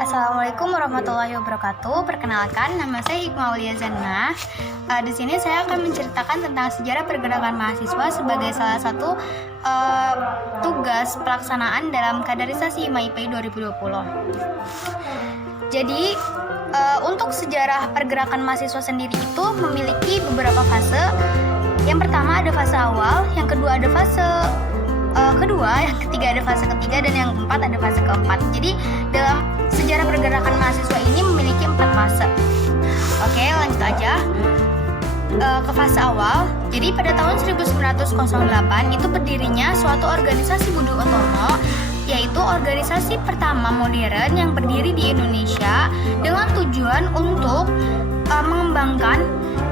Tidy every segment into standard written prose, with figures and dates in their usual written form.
Assalamualaikum warahmatullahi wabarakatuh. Perkenalkan, nama saya Hikmah Aulia Zanna. Di sini saya akan menceritakan tentang sejarah pergerakan mahasiswa sebagai salah satu tugas pelaksanaan dalam kaderisasi MAIPI 2020. Jadi, untuk sejarah pergerakan mahasiswa sendiri itu memiliki beberapa fase. Yang pertama ada fase awal, yang kedua ada fase kedua, yang ketiga ada fase ketiga, dan yang keempat ada fase keempat. Jadi dalam sejarah pergerakan mahasiswa ini memiliki 4 fase. Oke, lanjut aja ke fase awal. Jadi pada tahun 1908 itu berdirinya suatu organisasi Budi Utomo, yaitu organisasi pertama modern yang berdiri di Indonesia dengan tujuan untuk mengembangkan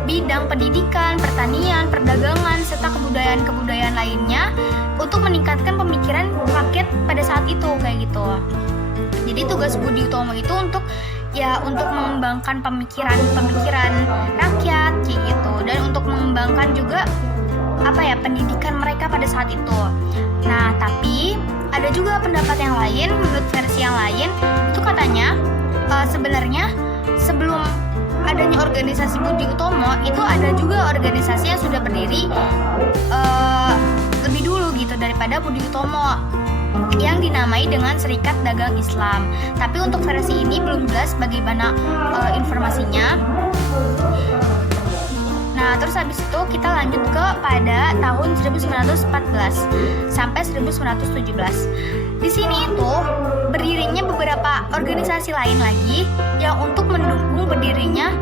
bidang pendidikan, pertanian, perdagangan, serta kebudayaan-kebudayaan lainnya untuk meningkatkan pemikiran rakyat pada saat itu, kayak gitu. Jadi tugas Budi Utomo itu untuk mengembangkan pemikiran rakyat, kayak gitu, dan untuk mengembangkan juga pendidikan mereka pada saat itu. Nah, tapi ada juga pendapat yang lain, menurut versi yang lain itu katanya sebenarnya sebelum adanya organisasi Budi Utomo itu ada juga organisasi yang sudah berdiri lebih dulu gitu daripada Budi Utomo, yang dinamai dengan Serikat Dagang Islam. Tapi untuk versi ini belum jelas bagaimana informasinya. Nah, terus habis itu kita lanjut ke pada tahun 1914 sampai 1917. Di sini itu berdirinya beberapa organisasi lain lagi yang untuk mendukung berdirinya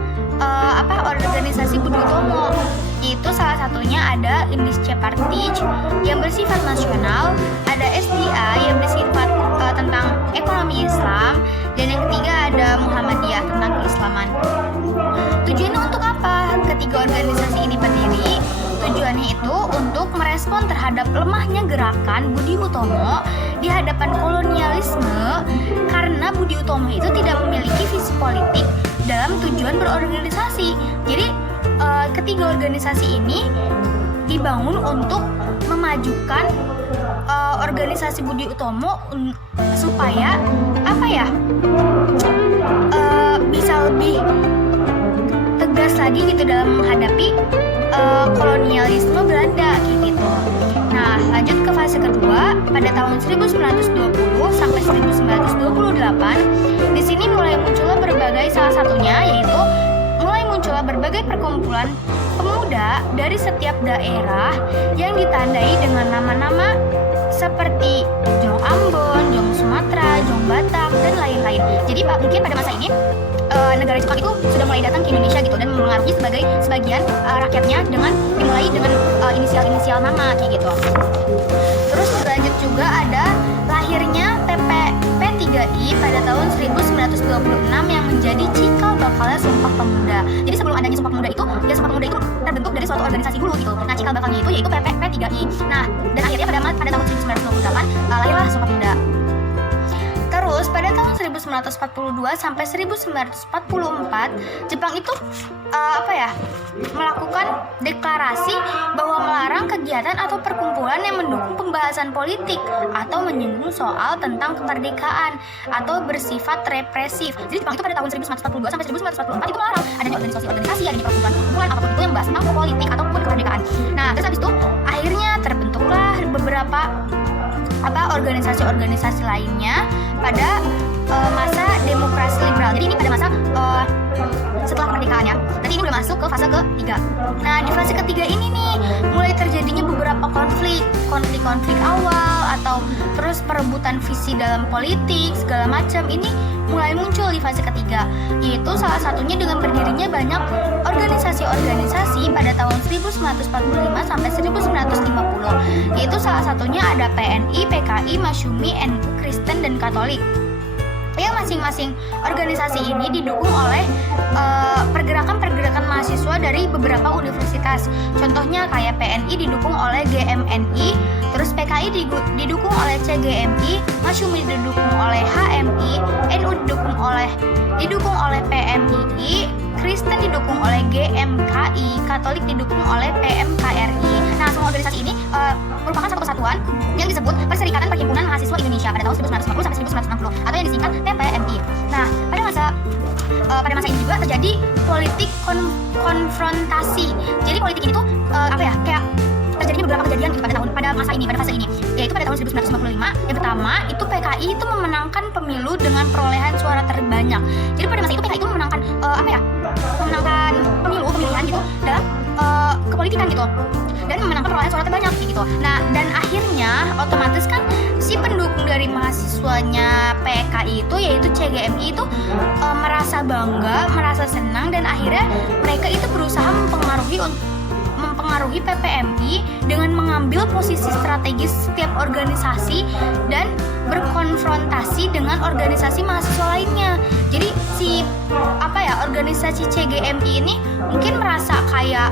organisasi Budi Utomo. Itu salah satunya ada Indische Partij yang bersifat nasional, ada SDA yang bersifat tentang ekonomi Islam, dan yang ketiga ada Muhammadiyah tentang keislaman. Tujuannya untuk apa ketiga organisasi ini berdiri? Tujuannya itu untuk merespon terhadap lemahnya gerakan Budi Utomo di hadapan kolonialisme, karena Budi Utomo itu tidak memiliki visi politik dalam tujuan berorganisasi. Jadi ketiga organisasi ini dibangun untuk memajukan organisasi Budi Utomo supaya bisa lebih tegas lagi gitu dalam menghadapi kolonialisme Belanda gitu. Nah, lanjut ke fase kedua pada tahun 1920 sampai 1928. Di sini mulai muncullah salah satunya yaitu mulai muncullah berbagai perkumpulan pemuda dari setiap daerah yang ditandai dengan nama-nama seperti Jong Ambon, Jong Sumatera, Jong Batak, dan lain-lain. Jadi mungkin pada masa ini negara Jepang itu sudah mulai datang ke Indonesia gitu dan mempengaruhi sebagian rakyatnya dengan dimulai dengan inisial-inisial nama kayak gitu. Terus lanjut juga ada lahirnya P3I pada tahun 1926 yang menjadi cikal bakalnya Sumpah Pemuda. Jadi sebelum adanya Sumpah Pemuda itu, Sumpah Pemuda itu terbentuk dari suatu organisasi dulu gitu. Nah, cikal bakalnya itu yaitu P3I. Nah, dan akhirnya pada tahun 1928 lahirlah Sumpah Pemuda. Terus pada tahun 1942 sampai 1944 Jepang itu melakukan deklarasi bahwa melarang kegiatan atau perkumpulan yang mendukung pembahasan politik atau menyinggung soal tentang kemerdekaan atau bersifat represif. Jadi Jepang itu pada tahun 1942 sampai 1944 itu melarang adanya organisasi-organisasi, adanya perkumpulan-perkumpulan apapun itu yang membahas tentang politik ataupun kemerdekaan. Nah, terus habis itu akhirnya terbentuklah beberapa organisasi-organisasi lainnya pada masa demokrasi liberal. Jadi ini pada masa setelah kemerdekaan ya. Nanti ini udah masuk ke fase ketiga. Nah, di fase ketiga ini nih mulai terjadinya beberapa konflik awal atau terus perebutan visi dalam politik segala macam ini mulai muncul di fase ketiga, yaitu salah satunya dengan berdirinya banyak organisasi-organisasi pada tahun 1945 sampai 1950, yaitu salah satunya ada PNI, PKI, Masyumi, NU, Kristen, dan Katolik. Yang masing-masing organisasi ini didukung oleh pergerakan-pergerakan mahasiswa dari beberapa universitas. Contohnya kayak PNI didukung oleh GMNI, terus PKI didukung oleh CGMI, Masyumi didukung oleh HMI, NU didukung oleh PMII, Kristen didukung oleh GMKI, Katolik didukung oleh PMKRI. Nah, semua organisasi ini merupakan satu kesatuan yang disebut Perserikatan Perhimpunan Mahasiswa Indonesia pada tahun 1950 sampai 1960 atau yang disingkat TPMI. masa ini juga terjadi politik konfrontasi. Jadi politik ini tuh kayak terjadi beberapa kejadian gitu pada fase ini, yaitu pada tahun 1995. Yang pertama itu PKI itu memenangkan pemilu dengan perolehan suara terbanyak. Jadi pada masa itu PKI itu memenangkan memenangkan pemilihan gitu dalam kepolitikan gitu, dan memenangkan perolehan suara terbanyak gitu. Nah, dan akhirnya otomatis kan si pendukung dari mahasiswanya PKI itu, yaitu CGMI itu merasa bangga, merasa senang, dan akhirnya mereka itu berusaha mempengaruhi PPMI dengan mengambil posisi strategis setiap organisasi dan berkonfrontasi dengan organisasi mahasiswa lainnya. Jadi si organisasi CGMI ini mungkin merasa kayak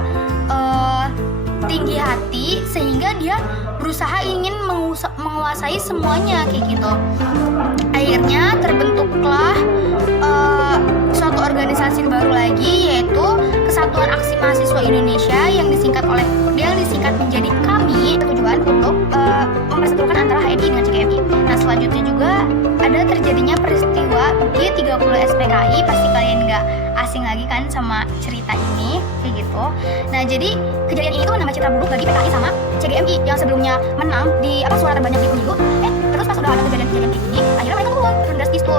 tinggi hati, sehingga dia berusaha ingin menguasai semuanya kayak gitu. Akhirnya terbentuklah suatu organisasi baru lagi, yaitu Kesatuan Aksi Mahasiswa Indonesia yang disingkat menjadi KAMI, bertujuan untuk mempersatukan antara HMI dengan CGMI. Nah, selanjutnya juga ada terjadinya peristiwa G30 SPKI. Pasti kalian nggak asing lagi kan sama cerita ini kayak gitu. Nah, jadi kejadian ini tuh menambah citra buruk bagi PKI sama CGMI yang sebelumnya menang di suara terbanyak di pemilu. Terus pas udah ada kejadian kayak gini, akhirnya mereka turun drastis tuh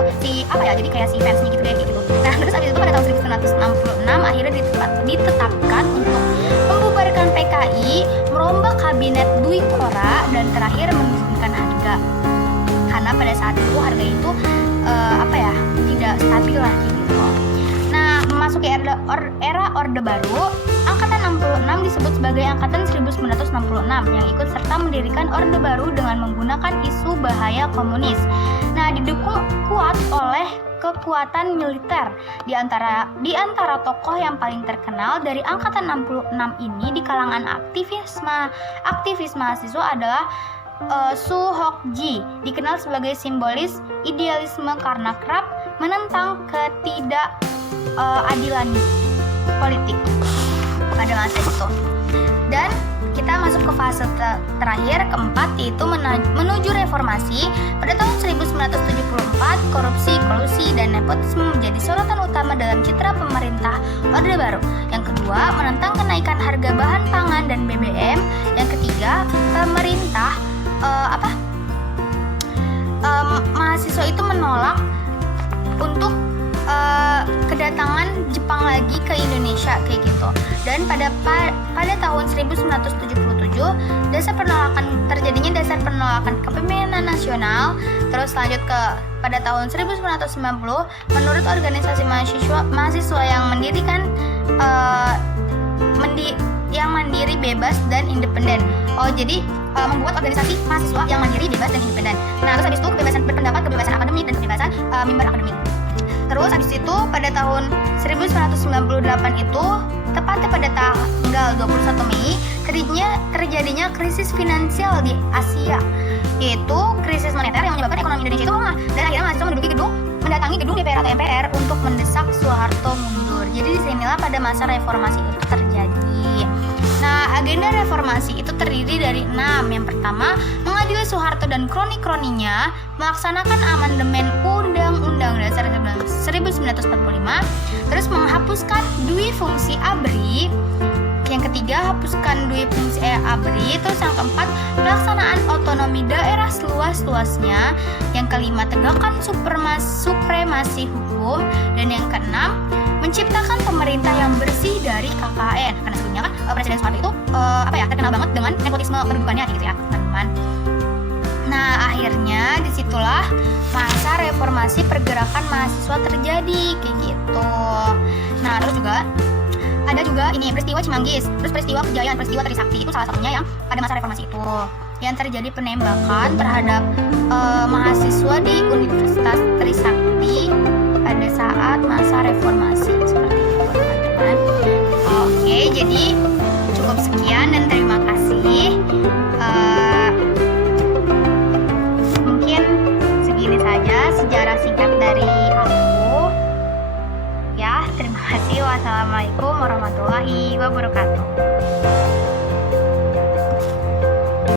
jadi kayak si fansnya gitu deh gitu. Nah, terus abis itu pada tahun 1966 akhirnya ditetapkan untuk membubarkan PKI, merombak kabinet Dwi Kora, dan terakhir menurunkan harga. Karena pada saat itu harga itu tidak stabil lah gitu. Nah, memasuki era Orde Baru, Angkatan 66 disebut sebagai Angkatan 1966 yang ikut serta mendirikan Orde Baru dengan menggunakan isu bahaya komunis. Nah, didukung kuat oleh kekuatan militer. Di antara tokoh yang paling terkenal dari Angkatan 66 ini di kalangan aktivis mahasiswa adalah Suhokji, dikenal sebagai simbolis idealisme karena kerap menentang ketidakadilan politik pada masa itu. Dan kita masuk ke fase terakhir keempat, yaitu menuju reformasi. Pada tahun 1974, korupsi, kolusi, dan nepotisme menjadi sorotan utama dalam citra pemerintah Orde Baru. Yang kedua, menentang kenaikan harga bahan pangan dan BBM. Yang ketiga, pemerintah mahasiswa itu menolak untuk kedatangan Jepang lagi ke Indonesia kayak gitu. Dan pada tahun 1977 terjadinya dasar penolakan kepemimpinan nasional. Terus lanjut pada tahun 1990, menurut organisasi mahasiswa yang mendirikan yang mandiri, bebas, dan independen. Jadi membuat organisasi mahasiswa yang mandiri, bebas, dan independen. Nah, terus habis itu kebebasan berpendapat, kebebasan akademik, dan kebebasan mimbar akademik. Terus habis itu pada tahun 1998 itu, tepatnya pada tanggal 21 Mei, terjadinya krisis finansial di Asia, yaitu krisis moneter yang menyebabkan ekonomi Indonesia itu lemah, dan akhirnya mahasiswa mendatangi gedung DPR atau MPR untuk mendesak Soeharto mundur. Jadi disinilah pada masa reformasi itu terjadi. Nah, agenda reformasi itu terdiri dari 6. Yang pertama, mengadili Soeharto dan kroni-kroninya, melaksanakan amandemen Undang-Undang Dasar 1945, terus menghapuskan dui fungsi ABRI. Yang ketiga, hapuskan dui fungsi ABRI. Terus yang keempat, pelaksanaan otonomi daerah seluas-luasnya. Yang kelima, tegakkan supremasi hukum. Dan yang keenam, menciptakan pemerintah yang bersih dari KKN. Karena sebelumnya kan Presiden Soeharto itu terkenal banget dengan nepotisme kedudukannya gitu ya, teman-teman. Nah, akhirnya disitulah masa reformasi pergerakan mahasiswa terjadi kayak gitu. Nah, terus ada juga ini peristiwa Cimanggis, terus peristiwa Kejayaan, peristiwa Trisakti, itu salah satunya yang pada masa reformasi itu yang terjadi penembakan terhadap mahasiswa di Universitas Trisakti pada saat masa reformasi seperti itu, teman-teman. Oke, jadi cukup sekian dan terima kasih.